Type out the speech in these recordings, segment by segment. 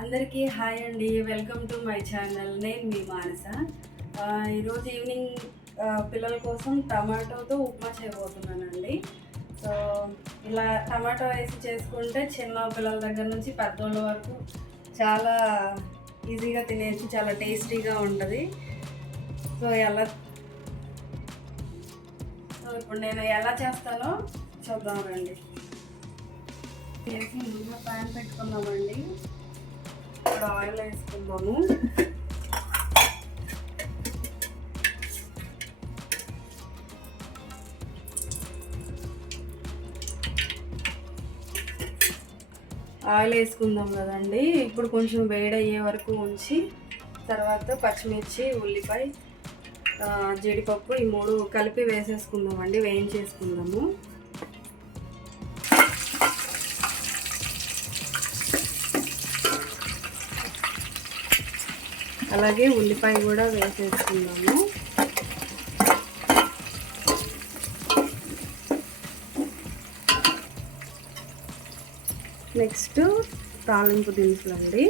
అందరికీ హాయ్ అండి. Welcome to my channel. నేను మీ మానస. ఈరోజు ఈవినింగ్ పిల్లల కోసం టమాటోతో ఉప్మా చేయబోతున్నానండి. సో ఇలా టమాటో వేసి చేసుకుంటే చిన్న పిల్లల దగ్గర నుంచి పెద్దోళ్ళ వరకు చాలా ఈజీగా తినేసి చాలా టేస్టీగా ఉంటుంది. సో ఇప్పుడు నేను ఎలా చేస్తానో చూద్దామండి. వేసి ముందుగా ప్యాన్ పెట్టుకున్నామండి. ఇప్పుడు ఆయిల్ వేసుకుందాము. ఆయిల్ వేసుకుందాం కదండి. ఇప్పుడు కొంచెం వేడయ్యే వరకు ఉంచి తర్వాత పచ్చిమిర్చి, ఉల్లిపాయ, జీడిపప్పు ఈ మూడు కలిపి వేసేసుకుందామండి. వేయించేసుకుందాము. అలాగే ఉల్లిపాయ కూడా వేసేసుకుందాము. నెక్స్ట్ తాలింపు దినుసులు అండి.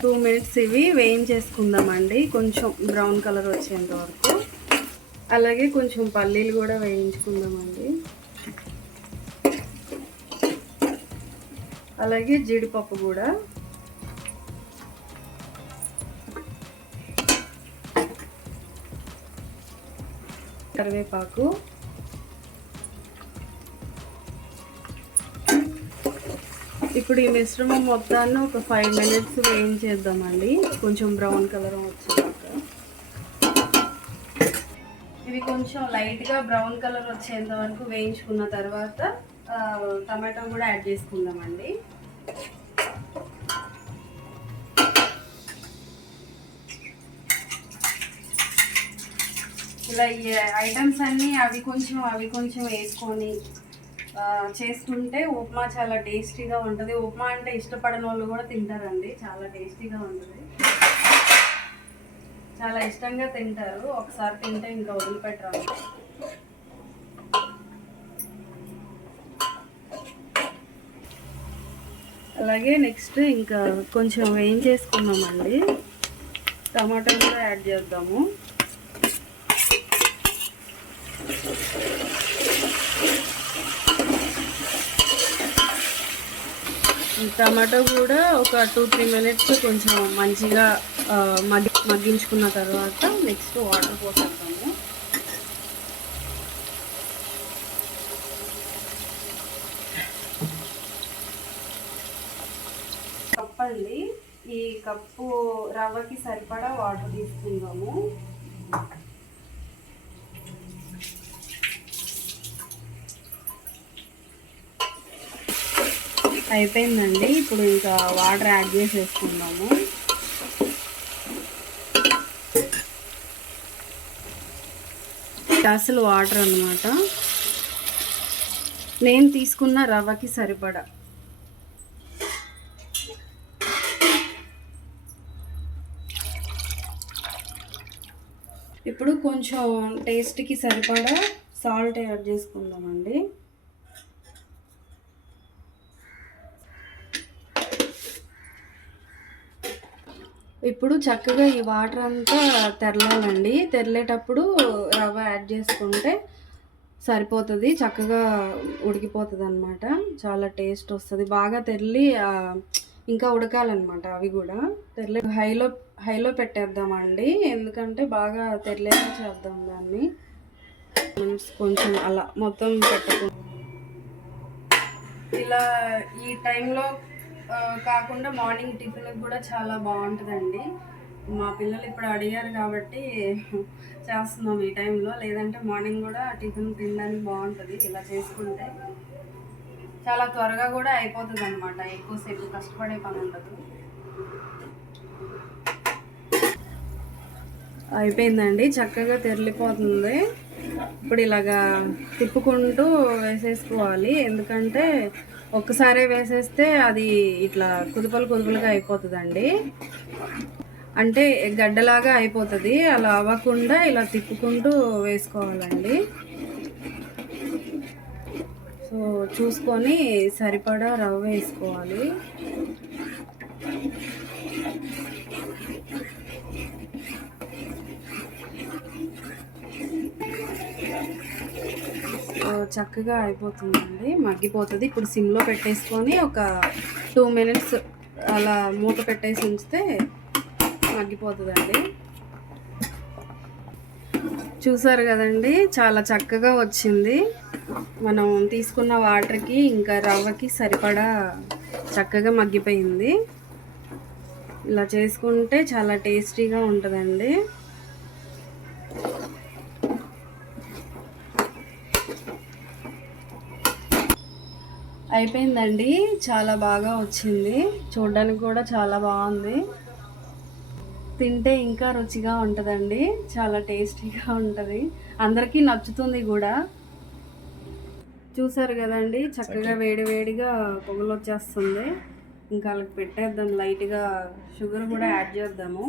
టూ మినిట్స్ ఇవి వేయించేసుకుందామండి, కొంచెం బ్రౌన్ కలర్ వచ్చేంత వరకు. అలాగే కొంచెం పల్లీలు కూడా వేయించుకుందామండి. అలాగే జీడిపప్పు కూడా. కరివేపాకు. ఇప్పుడు ఈ మిశ్రమం మొత్తాన్ని ఒక 5 మినిట్స్ వేయించేద్దామండి, కొంచెం బ్రౌన్ కలర్ వచ్చేదాక. ఇవి కొంచెం లైట్గా బ్రౌన్ కలర్ వచ్చేంత వరకు వేయించుకున్న తర్వాత టమాటో కూడా యాడ్ చేసుకుందామండి. ఇలా ఈ ఐటమ్స్ అన్నీ అవి కొంచెం వేసుకొని చేసుకుంటే ఉప్మా చాలా టేస్టీగా ఉంటుంది. ఉప్మా అంటే ఇష్టపడని వాళ్ళు కూడా తింటారండి. చాలా టేస్టీగా ఉంటుంది, చాలా ఇష్టంగా తింటారు. ఒకసారి తింటే ఇంకా వదిలిపెట్టరు. అలాగే నెక్స్ట్ ఇంకా కొంచెం వేయించేసుకున్నామండి. టమాటా కూడా యాడ్ చేద్దాము. టమాటో కూడా ఒక 2-3 మినిట్స్ కొంచెం మంచిగా మగ్గించుకున్న తర్వాత నెక్స్ట్ వాటర్ పోసేద్దాము. కప్పు అండి, ఈ కప్పు రవ్వకి సరిపడా వాటర్ తీసుకుందాము. అయిపోయిందండి. ఇప్పుడు ఇంకా వాటర్ యాడ్ చేసేసుకుందాము. గ్లాసులు వాటర్ అన్నమాట. నేను తీసుకున్న రవ్వకి సరిపడా. ఇప్పుడు కొంచెం టేస్ట్కి సరిపడా సాల్ట్ యాడ్ చేసుకుందామండి. ఇప్పుడు చక్కగా ఈ వాటర్ అంతా తెరలాలండి. తెరలేటప్పుడు రవ్వ యాడ్ చేసుకుంటే సరిపోతుంది, చక్కగా ఉడికిపోతుంది అన్నమాట. చాలా టేస్ట్ వస్తుంది. బాగా తెరలి ఇంకా ఉడకాలన్నమాట. అవి కూడా హైలో పెట్టేద్దామండి, ఎందుకంటే బాగా తెరలేలా చేద్దాం దాన్ని. కొంచెం అలా మొత్తం పెట్టుకుంటాం. ఇలా ఈ టైంలో కాకుండా మార్నింగ్ టిఫిన్కి కూడా చాలా బాగుంటుందండి. మా పిల్లలు ఇప్పుడు అడిగారు కాబట్టి చేస్తున్నాం ఈ టైంలో. లేదంటే మార్నింగ్ కూడా టిఫిన్ తినడానికి బాగుంటుంది. ఇలా చేసుకుంటే చాలా త్వరగా కూడా అయిపోతుంది అనమాట. ఎక్కువసేపు కష్టపడే పని ఉండదు. అయిపోయిందండి, చక్కగా తెరలిపోతుంది. ఇప్పుడు ఇలాగా తిప్పుకుంటూ వేసేసుకోవాలి, ఎందుకంటే ఒక్కసారే వేసేస్తే అది ఇట్లా కుదుపులుగా అయిపోతుందండి. అంటే గడ్డలాగా అయిపోతుంది. అలా అవ్వకుండా ఇలా తిప్పుకుంటూ వేసుకోవాలండి. సో సో చూసుకొని సరిపడా రవ్వ వేసుకోవాలి. చక్కగా అయిపోతుందండి, మగ్గిపోతుంది. ఇప్పుడు సిమ్లో పెట్టేసుకొని ఒక 2 మినిట్స్ అలా మూత పెట్టేసి ఉంచితే మగ్గిపోతుందండి. చూసారు కదండి, చాలా చక్కగా వచ్చింది. మనం తీసుకున్న వాటర్కి ఇంకా రవ్వకి సరిపడా చక్కగా మగ్గిపోయింది. ఇలా చేసుకుంటే చాలా టేస్టీగా ఉంటుందండి. అయిపోయిందండి, చాలా బాగా వచ్చింది. చూడడానికి కూడా చాలా బాగుంది. తింటే ఇంకా రుచిగా ఉంటుందండి, చాలా టేస్టీగా ఉంటుంది, అందరికీ నచ్చుతుంది కూడా. చూసారు కదండి, చక్కగా వేడి వేడిగా పొగలు వచ్చేస్తుంది. ఇంకా వాళ్ళకి పెట్టేద్దాం, లైట్గా షుగర్ కూడా యాడ్ చేద్దాము.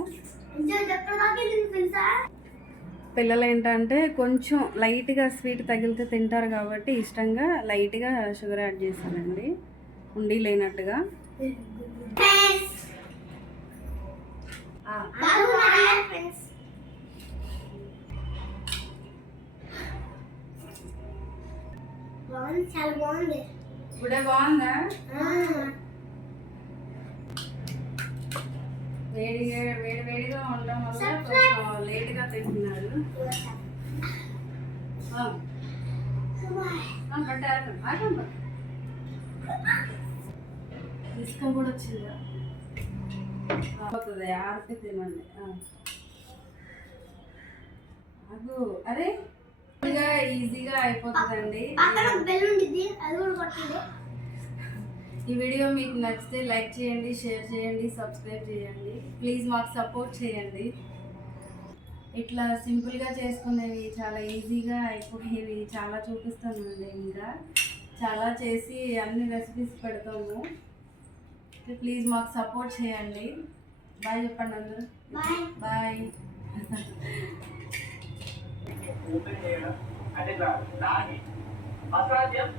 పిల్లలు ఏంటంటే కొంచెం లైట్గా స్వీట్ తగిలితే తింటారు కాబట్టి ఇష్టంగా లైట్గా షుగర్ యాడ్ చేశానండి, ఉండి లేనట్టుగా. చాలా బాగుంది. ఇప్పుడే బాగుందా? వేడిగా ఉండడం వల్ల కొంచెం లేట్గా తింటున్నారు. ఇసుక కూడా వచ్చిందా? అవుతుంది, ఆడితే తినండి. అగు అరే ఈజీగా అయిపోతుందండి. ఈ వీడియో మీకు నచ్చితే లైక్ చేయండి, షేర్ చేయండి, సబ్స్క్రైబ్ చేయండి. ప్లీజ్ మాకు సపోర్ట్ చేయండి. ఇట్లా సింపుల్గా చేసుకునేవి, చాలా ఈజీగా అయిపోయేవి చాలా చూపిస్తానండి. ఇంకా చాలా చేసి అన్ని రెసిపీస్ పెడతాము. ప్లీజ్ మాకు సపోర్ట్ చేయండి. బాయ్ చెప్పండి అందరూ. బాయ్. అసాధ్యం